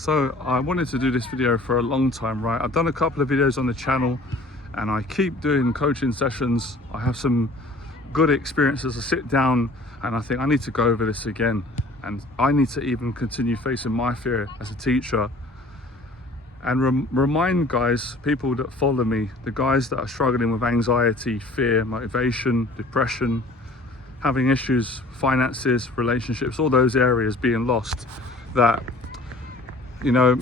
So I wanted to do this video for a long time, right? I've done a couple of videos on the channel and I keep doing coaching sessions. I have some good experiences. I sit down and I think I need to go over this again, and I need to even continue facing my fear as a teacher and remind guys, people that follow me, the guys that are struggling with anxiety, fear, motivation, depression, having issues, finances, relationships, all those areas being lost, that, you know,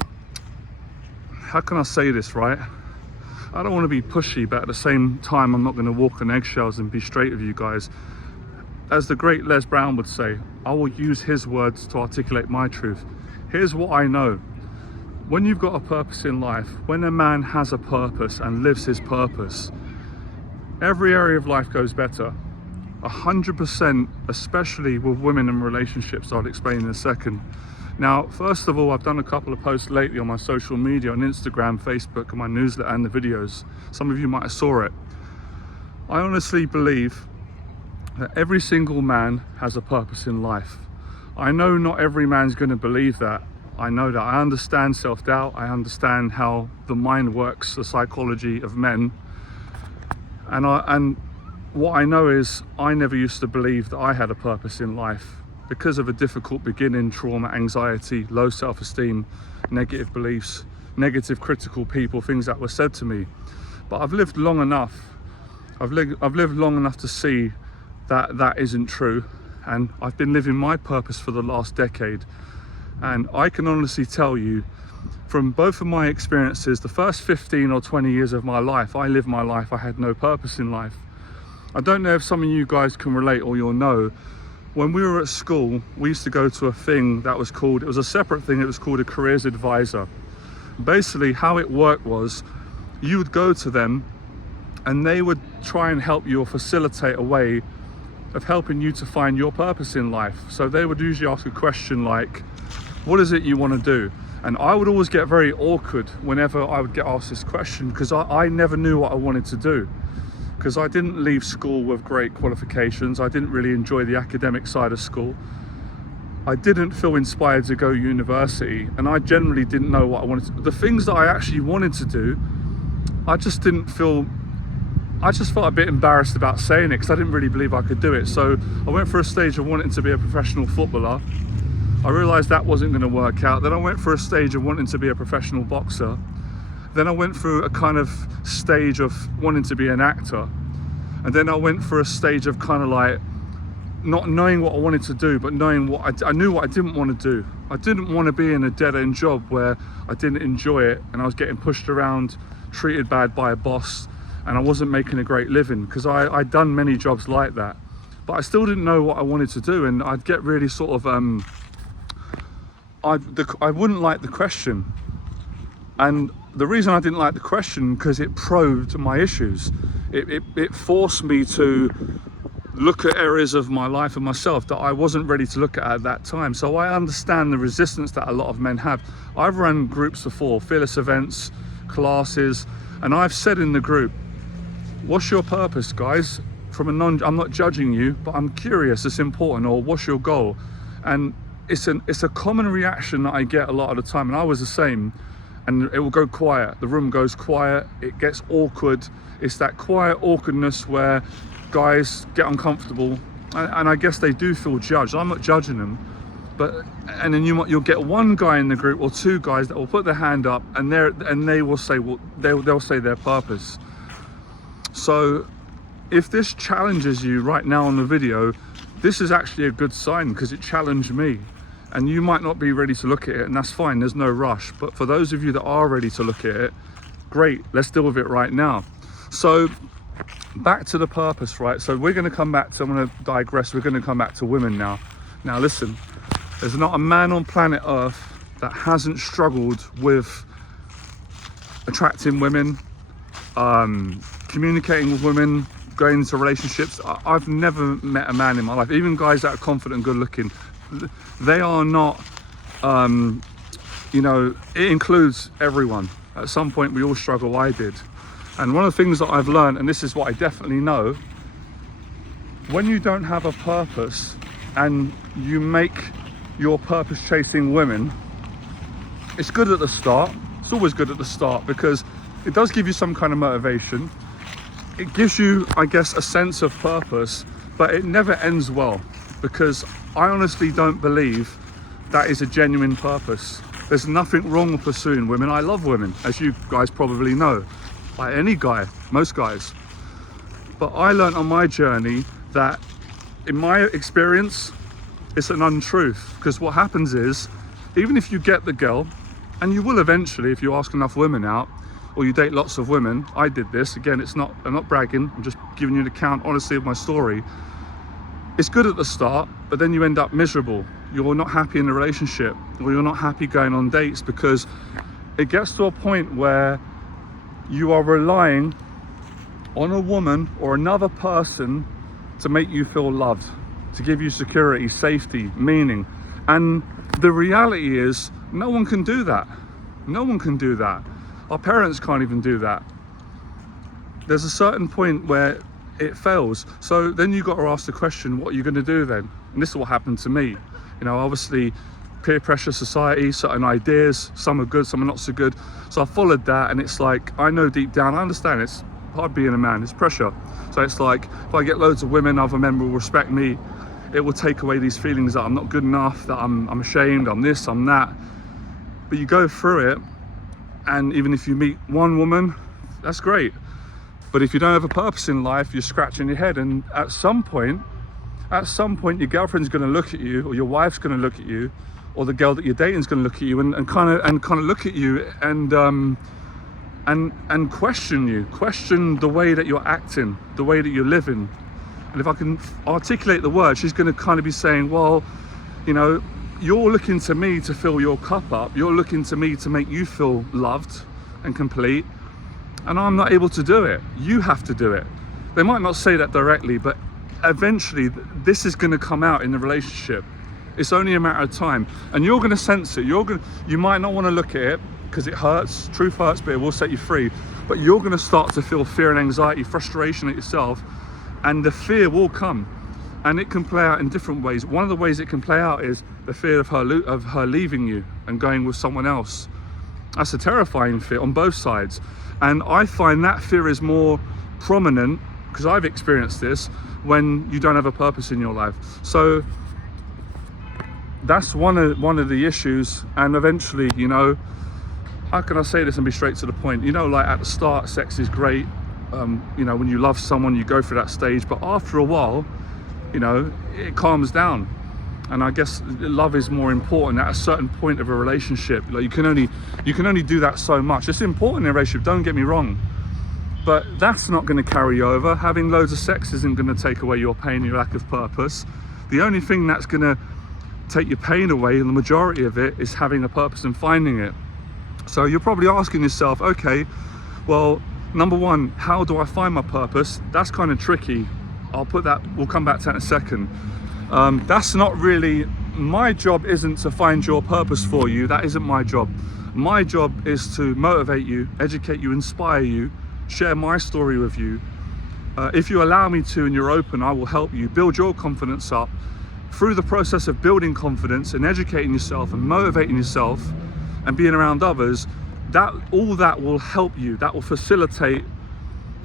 how can I say this, right? I don't want to be pushy, but at the same time, I'm not going to walk on eggshells and be straight with you guys. As the great Les Brown would say, I will use his words to articulate my truth. Here's what I know. When you've got a purpose in life, when a man has a purpose and lives his purpose, every area of life goes better. 100%, especially with women and relationships, I'll explain in a second. Now, first of all, I've done a couple of posts lately on my social media, on Instagram, Facebook, and my newsletter and the videos. Some of you might have saw it. I honestly believe that every single man has a purpose in life. I know not every man's going to believe that. I know that. I understand self-doubt. I understand how the mind works, the psychology of men. And what I know is I never used to believe that I had a purpose in life, because of a difficult beginning, trauma, anxiety, low self-esteem, negative beliefs, negative critical people, things that were said to me. But I've lived long enough. I've lived long enough to see that that isn't true. And I've been living my purpose for the last decade. And I can honestly tell you, from both of my experiences, the first 15 or 20 years of my life, I lived my life, I had no purpose in life. I don't know if some of you guys can relate or you'll know. When we were at school, we used to go to a thing that was called, it was a separate thing, it was called a careers advisor. Basically, how it worked was, you would go to them and they would try and help you or facilitate a way of helping you to find your purpose in life. So they would usually ask a question like, what is it you want to do? And I would always get very awkward whenever I would get asked this question, because I never knew what I wanted to do. Because I didn't leave school with great qualifications. I didn't really enjoy the academic side of school. I didn't feel inspired to go university, and I generally didn't know what I wanted to do. The things that I actually wanted to do, I just felt a bit embarrassed about saying it, because I didn't really believe I could do it. So I went for a stage of wanting to be a professional footballer. I realized that wasn't going to work out. Then I went for a stage of wanting to be a professional boxer. Then I went through a kind of stage of wanting to be an actor. And then I went for a stage of kind of like not knowing what I wanted to do, but knowing what I knew what I didn't want to do. I didn't want to be in a dead-end job where I didn't enjoy it and I was getting pushed around, treated bad by a boss, and I wasn't making a great living, because I'd done many jobs like that. But I still didn't know what I wanted to do, and I'd get really sort of, I wouldn't like the question. And the reason I didn't like the question, because it probed my issues. It forced me to look at areas of my life and myself that I wasn't ready to look at that time. So I understand the resistance that a lot of men have. I've run groups before, fearless events, classes, and I've said in the group, what's your purpose, guys? I'm not judging you, but I'm curious, it's important, or what's your goal? And it's a common reaction that I get a lot of the time, and I was the same. And it will go quiet, the room goes quiet, it gets awkward. It's that quiet awkwardness where guys get uncomfortable, and I guess they do feel judged. I'm not judging them, and then you'll get one guy in the group or two guys that will put their hand up, and they will say, well, they'll say their purpose. So if this challenges you right now on the video, this is actually a good sign, because it challenged me. And you might not be ready to look at it, and that's fine, there's no rush. But for those of you that are ready to look at it, great, let's deal with it right now. So back to the purpose, right? So we're going to come back to, I'm going to digress, we're going to come back to women now. Now listen, there's not a man on planet Earth that hasn't struggled with attracting women, communicating with women, going into relationships. I've never met a man in my life, even guys that are confident and good looking, they are not, you know, it includes everyone. At some point we all struggle, I did. And one of the things that I've learned, and this is what I definitely know, when you don't have a purpose and you make your purpose chasing women, it's good at the start. It's always good at the start because it does give you some kind of motivation. It gives you, I guess, a sense of purpose, but it never ends well, because I honestly don't believe that is a genuine purpose. There's nothing wrong with pursuing women. I love women, as you guys probably know, like any guy, most guys. But I learned on my journey that, in my experience, it's an untruth, because what happens is, even if you get the girl, and you will eventually if you ask enough women out, or you date lots of women. I did this, again, I'm not bragging, I'm just giving you an account honestly of my story. It's good at the start, but then you end up miserable. You're not happy in the relationship, or you're not happy going on dates, because it gets to a point where you are relying on a woman or another person to make you feel loved, to give you security, safety, meaning. And the reality is, no one can do that. No one can do that. Our parents can't even do that. There's a certain point where it fails. So then you've got to ask the question, what are you going to do then? And this is what happened to me. You know, obviously peer pressure, society, certain ideas, some are good, some are not so good. So I followed that, and it's like, I know deep down, I understand it's hard being a man, it's pressure. So it's like, if I get loads of women, other men will respect me. It will take away these feelings that I'm not good enough, that I'm ashamed, I'm this, I'm that. But you go through it, and even if you meet one woman, that's great. But if you don't have a purpose in life, you're scratching your head, and at some point your girlfriend's going to look at you, or your wife's going to look at you, or the girl that you're dating is going to look at you and kind of look at you and question the way that you're acting, the way that you're living. And if I can articulate the word, she's going to kind of be saying, well, you know, you're looking to me to fill your cup up. You're looking to me to make you feel loved and complete. And I'm not able to do it. You have to do it. They might not say that directly, but eventually this is going to come out in the relationship. It's only a matter of time. And you're going to sense it. You might not want to look at it because it hurts. Truth hurts, but it will set you free. But you're going to start to feel fear and anxiety, frustration at yourself. And the fear will come, and it can play out in different ways. One of the ways it can play out is the fear of her leaving you and going with someone else. That's a terrifying fear on both sides, and I find that fear is more prominent, because I've experienced this, when you don't have a purpose in your life. So that's one of the issues. And eventually, you know, how can I say this and be straight to the point? You know, like at the start, sex is great. You know, when you love someone, you go through that stage, but after a while, you know, it calms down. And I guess love is more important at a certain point of a relationship. Like you can only do that so much. It's important in a relationship, don't get me wrong, but that's not going to carry over. Having loads of sex isn't going to take away your pain, your lack of purpose. The only thing that's going to take your pain away, and the majority of it, is having a purpose and finding it. So you're probably asking yourself, okay, well, number one, how do I find my purpose? That's kind of tricky. We'll come back to that in a second. That's not really, my job isn't to find your purpose for you. That isn't my job. My job is to motivate you, educate you, inspire you, share my story with you. If you allow me to and you're open, I will help you build your confidence up. Through the process of building confidence and educating yourself and motivating yourself and being around others, all that will help you. That will facilitate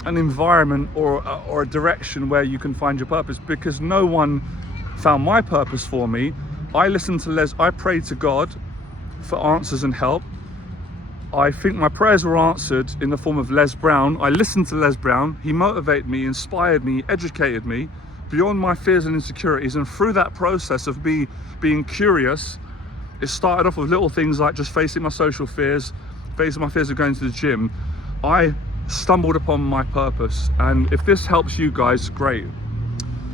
an environment or a direction where you can find your purpose, because no one found my purpose for me. I listened to I prayed to God for answers and help. I think my prayers were answered in the form of Les Brown. I listened to Les Brown. He motivated me, inspired me, educated me beyond my fears and insecurities. And through that process of me being curious, it started off with little things like just facing my social fears, facing my fears of going to the gym. I stumbled upon my purpose, and if this helps you guys, great.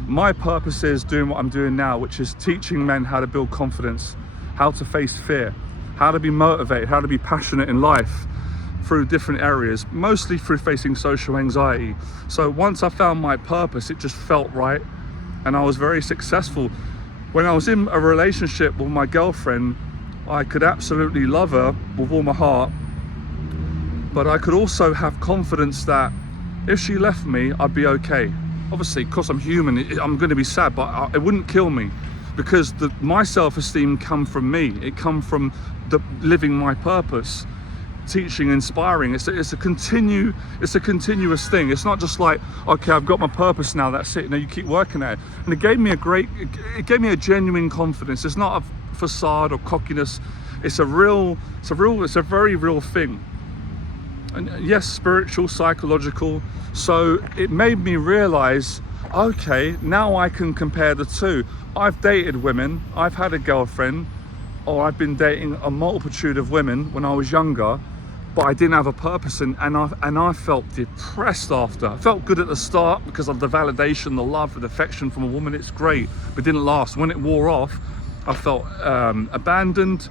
My purpose is doing what I'm doing now, which is teaching men how to build confidence, how to face fear, how to be motivated, how to be passionate in life through different areas, mostly through facing social anxiety. So once I found my purpose, it just felt right, and I was very successful. When I was in a relationship with my girlfriend, I could absolutely love her with all my heart, but I could also have confidence that if she left me, I'd be okay. Obviously, because I'm human, I'm going to be sad, but it wouldn't kill me, because my self-esteem come from me. It come from living my purpose, teaching, inspiring. It's a continuous thing. It's not just like, okay, I've got my purpose now, that's it. No, you keep working at it. And it gave me a genuine confidence. It's not a facade or cockiness. It's a very real thing. And yes, spiritual, psychological. So it made me realize, okay, now I can compare the two. I've dated women, I've had a girlfriend, or I've been dating a multitude of women when I was younger, but I didn't have a purpose, and I felt depressed after. I felt good at the start because of the validation, the love, the affection from a woman. It's great, but it didn't last. When it wore off, I felt abandoned,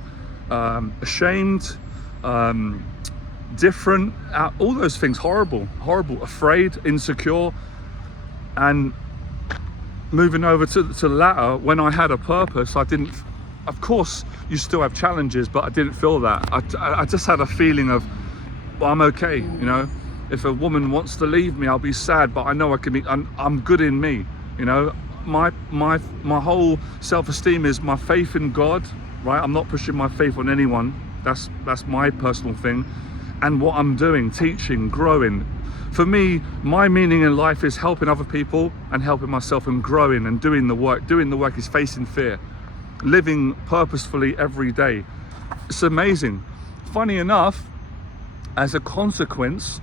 ashamed, different, all those things, horrible, afraid, insecure. And moving over to the latter, when I had a purpose, I didn't, of course you still have challenges, but I didn't feel that. I just had a feeling of, well, I'm okay, you know. If a woman wants to leave me, I'll be sad, but I know I'm good in me, you know. My whole self-esteem is my faith in God, right? I'm not pushing my faith on anyone. That's my personal thing. And what I'm doing, teaching, growing. For me, my meaning in life is helping other people and helping myself and growing and doing the work. Doing the work is facing fear, living purposefully every day. It's amazing. Funny enough, as a consequence,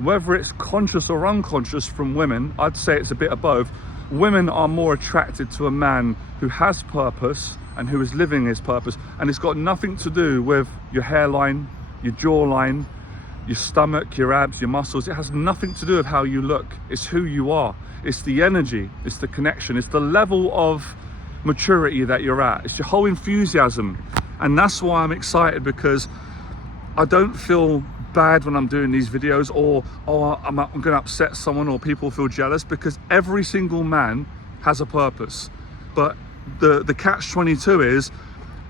whether it's conscious or unconscious from women, I'd say it's a bit of both. Women are more attracted to a man who has purpose and who is living his purpose. And it's got nothing to do with your hairline, your jawline, your stomach, your abs, your muscles. It has nothing to do with how you look. It's who you are. It's the energy, it's the connection, it's the level of maturity that you're at. It's your whole enthusiasm. And that's why I'm excited, because I don't feel bad when I'm doing these videos, or I'm going to upset someone, or people feel jealous, because every single man has a purpose. But the catch-22 is,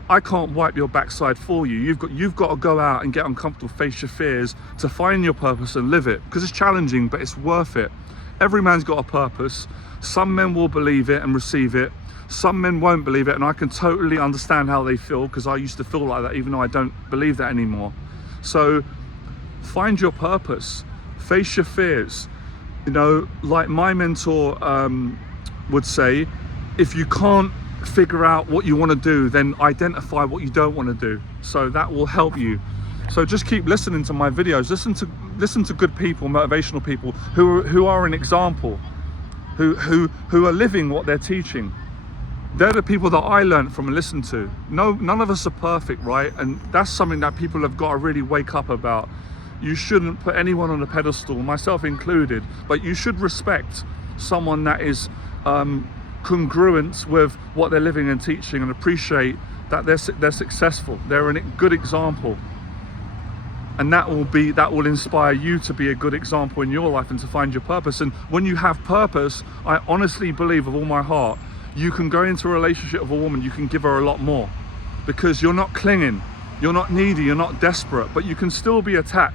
I can't wipe your backside for you. You've got to go out and get uncomfortable, face your fears to find your purpose and live it, because it's challenging, but it's worth it. Every man's got a purpose. Some men will believe it and receive it. Some men won't believe it, and I can totally understand how they feel, because I used to feel like that, even though I don't believe that anymore. So find your purpose, face your fears. You know, like my mentor would say, if you can't figure out what you want to do, then identify what you don't want to do. So that will help you. So just keep listening to my videos. Listen to good people, motivational people who are an example, who are living what they're teaching. They're the people that I learned from and listened to. None of us are perfect, right? And that's something that people have got to really wake up about. You shouldn't put anyone on a pedestal, myself included, but you should respect someone that is congruent with what they're living and teaching, and appreciate that they're successful. They're a good example, and that will inspire you to be a good example in your life and to find your purpose. And when you have purpose, I honestly believe with all my heart, you can go into a relationship with a woman, you can give her a lot more, because you're not clinging, you're not needy, you're not desperate, but you can still be attached.